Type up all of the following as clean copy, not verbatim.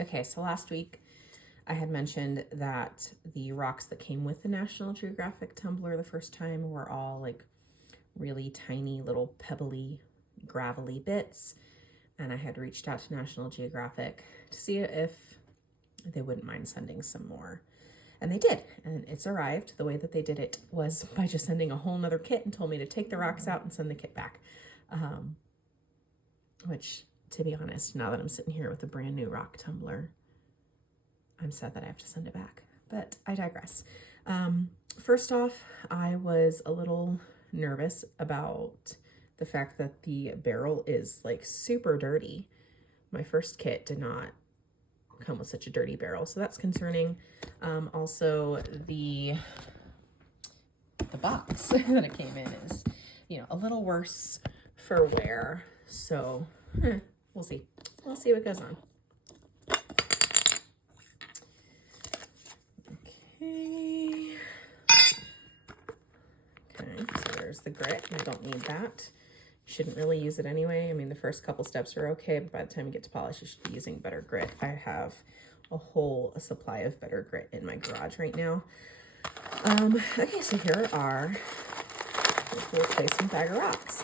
Okay, so last week I had mentioned that the rocks that came with the National Geographic Tumbler the first time were all like really tiny little pebbly, gravelly bits. And I had reached out to National Geographic to see if they wouldn't mind sending some more. And they did, and it's arrived. The way that they did it was by just sending a whole nother kit and told me to take the rocks out and send the kit back. Which, to be honest, now that I'm sitting here with a brand new rock tumbler, I'm sad that I have to send it back, but I digress. First off, I was a little nervous about the fact that the barrel is like super dirty. My first kit did not come with such a dirty barrel, so that's concerning. Also, the box that it came in is, a little worse for wear. So we'll see. We'll see what goes on. Okay. Okay, so there's the grit. I don't need that. Shouldn't really use it anyway. I mean, the first couple steps are okay, but by the time you get to polish, you should be using better grit. I have a whole supply of better grit in my garage right now. Okay, so here are the replacement bag of rocks.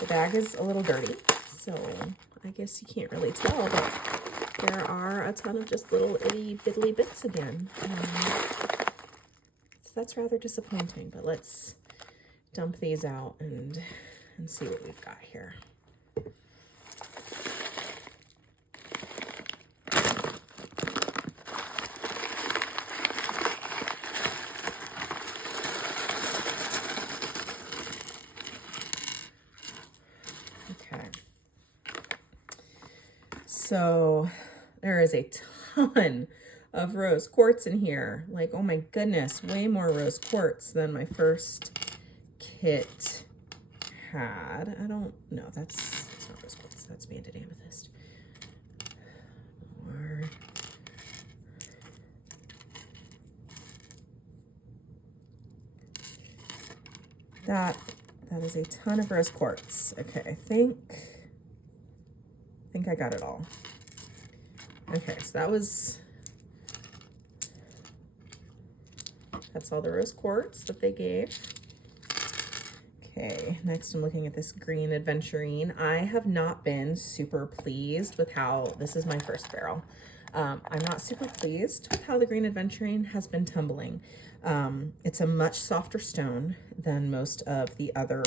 The bag is a little dirty, so I guess you can't really tell, but there are a ton of just little itty biddly bits again. So that's rather disappointing, but let's dump these out and see what we've got here. Okay. So there is a ton of rose quartz in here. Like, oh my goodness, way more rose quartz than my first kit had. I don't know, that's not rose quartz, that's banded amethyst. Or that is a ton of rose quartz. Okay, I think I got it all. Okay, so that's all the rose quartz that they gave. Okay, next I'm looking at this green aventurine. I have not been super pleased with how, this is my first barrel. I'm not super pleased with how the green aventurine has been tumbling. It's a much softer stone than most of the other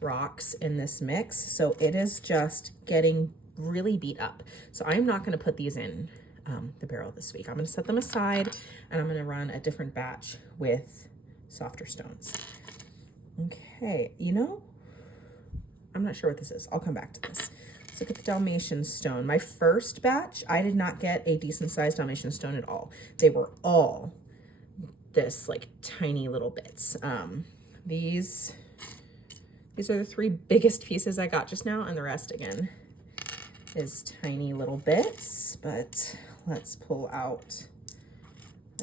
rocks in this mix, so it is just getting really beat up. So I'm not going to put these in the barrel this week. I'm going to set them aside and I'm going to run a different batch with softer stones. Okay, I'm not sure what this is. I'll come back to this. Let's look at the Dalmatian stone. My first batch, I did not get a decent sized Dalmatian stone at all. They were all this like tiny little bits. These are the three biggest pieces I got just now, and the rest again is tiny little bits, but let's pull out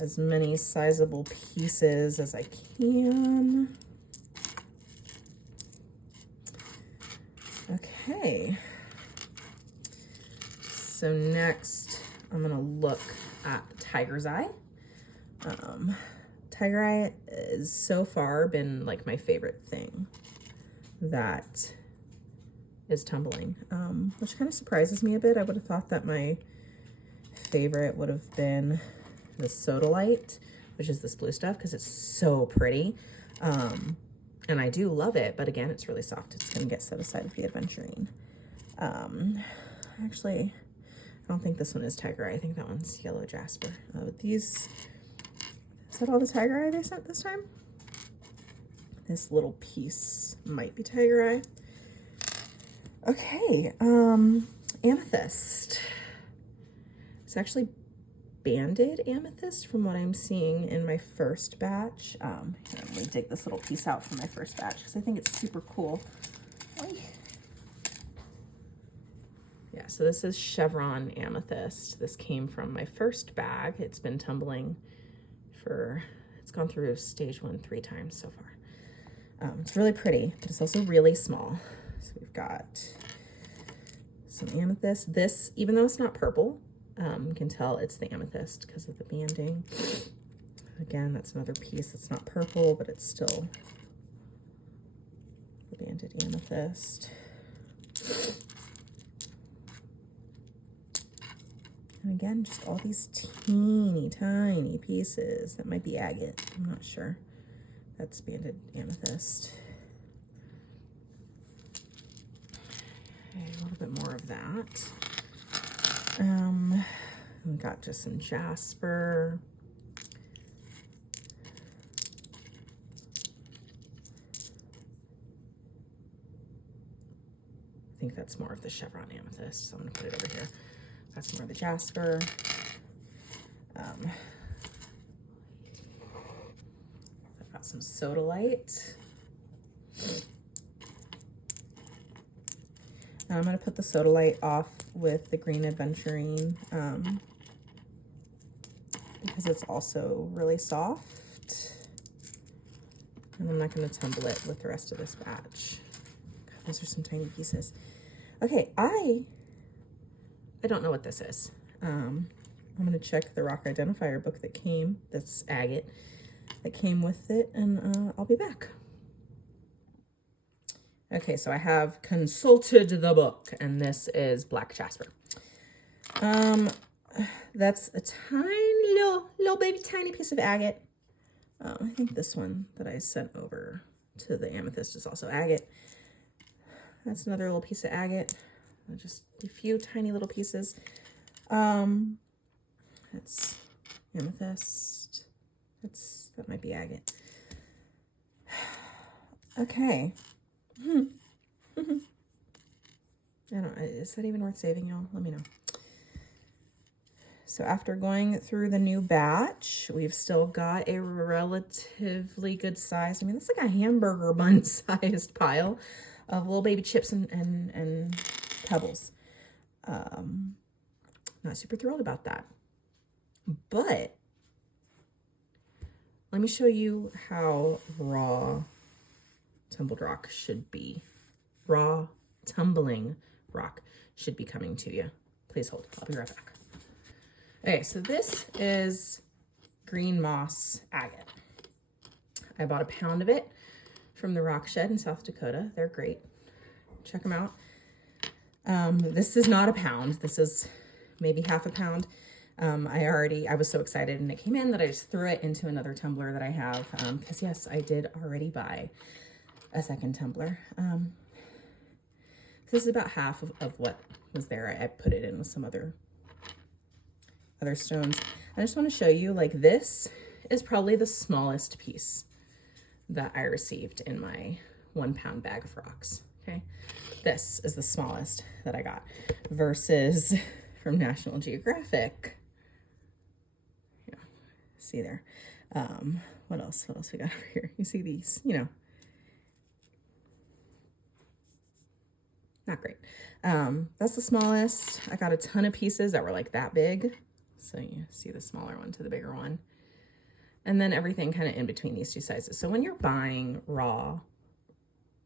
as many sizable pieces as I can. Okay, so next I'm gonna look at Tiger's Eye. Tiger Eye has so far been like my favorite thing that is tumbling, which kind of surprises me a bit. I would have thought that my favorite would have been the Sodalite, which is this blue stuff, because it's so pretty. And I do love it, but again, it's really soft. It's gonna get set aside with the aventurine. Actually, I don't think this one is Tiger Eye. I think that one's yellow jasper. Is that all the Tiger Eye they sent this time? This little piece might be Tiger Eye. Okay, amethyst. It's actually banded amethyst from what I'm seeing in my first batch. Here, let me dig this little piece out from my first batch because I think it's super cool. Yeah, so this is chevron amethyst. This came from my first bag. It's been tumbling it's gone through stage 1 3 times so far. It's really pretty, but it's also really small. So we've got some amethyst. This, even though it's not purple, you can tell it's the amethyst because of the banding. Again, that's another piece that's not purple, but it's still the banded amethyst. And again, just all these teeny tiny pieces. That might be agate, I'm not sure. That's banded amethyst. Okay, a little bit more of that. We got just some jasper. I think that's more of the chevron amethyst, so I'm gonna put it over here. That's more of the jasper. I've got some sodalite. I'm gonna put the sodalite off with the green aventurine because it's also really soft. And I'm not gonna tumble it with the rest of this batch. God, those are some tiny pieces. Okay, I don't know what this is. I'm gonna check the rock identifier book that came, that's agate, that came with it, and I'll be back. Okay, so I have consulted the book, and this is black jasper. That's a tiny little baby tiny piece of agate. I think this one that I sent over to the amethyst is also agate. That's another little piece of agate. Just a few tiny little pieces. That's amethyst. That might be agate. Okay. I don't, is that even worth saving, y'all? Let me know. So after going through the new batch, we've still got a relatively good size. I mean, it's like a hamburger bun sized pile of little baby chips and pebbles. Not super thrilled about that. But let me show you how raw tumbled rock should be. Raw tumbling rock should be coming to you. Please hold, I'll be right back. Okay, so this is green moss agate. I bought a pound of it from the Rock Shed in South Dakota. They're great. Check them out. This is not a pound. This is maybe half a pound. I was so excited and it came in that I just threw it into another tumbler that I have. Because yes, I did already buy a second tumbler. This is about half of what was there. I put it in with some other stones. I just want to show you, like, this is probably the smallest piece that I received in my 1 pound bag of rocks. Okay, this is the smallest that I got versus from National Geographic. Yeah, see there. What else we got over here? You see these, you know, not great. That's the smallest. I got a ton of pieces that were like that big. So you see the smaller one to the bigger one. And then everything kind of in between these two sizes. So when you're buying raw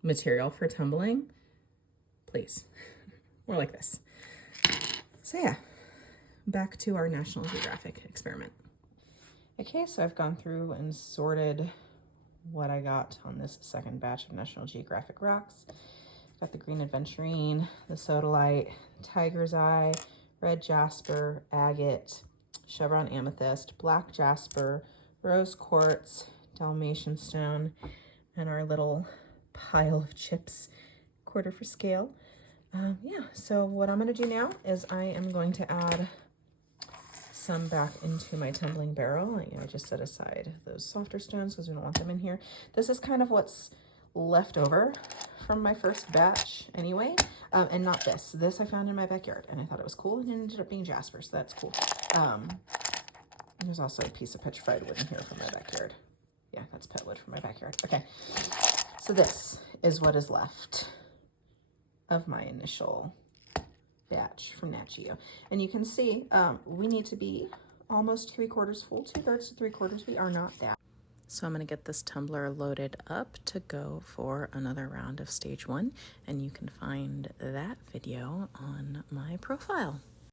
material for tumbling, please, more like this. So yeah, back to our National Geographic experiment. Okay, so I've gone through and sorted what I got on this second batch of National Geographic rocks. Got the green aventurine, the sodalite, tiger's eye, red jasper, agate, chevron amethyst, black jasper, rose quartz, Dalmatian stone, and our little pile of chips, quarter for scale. Yeah, so what I'm gonna do now is I am going to add some back into my tumbling barrel. I just set aside those softer stones because we don't want them in here. This is kind of what's left over from my first batch anyway, and not this. This I found in my backyard and I thought it was cool, and it ended up being jasper, so that's cool. There's also a piece of petrified wood in here from my backyard. Yeah, that's pet wood from my backyard. Okay, so this is what is left of my initial batch from Nat Geo. And you can see we need to be almost 3/4 full, 2/3 to 3/4. We are not that. So I'm going to get this tumbler loaded up to go for another round of stage 1, and you can find that video on my profile.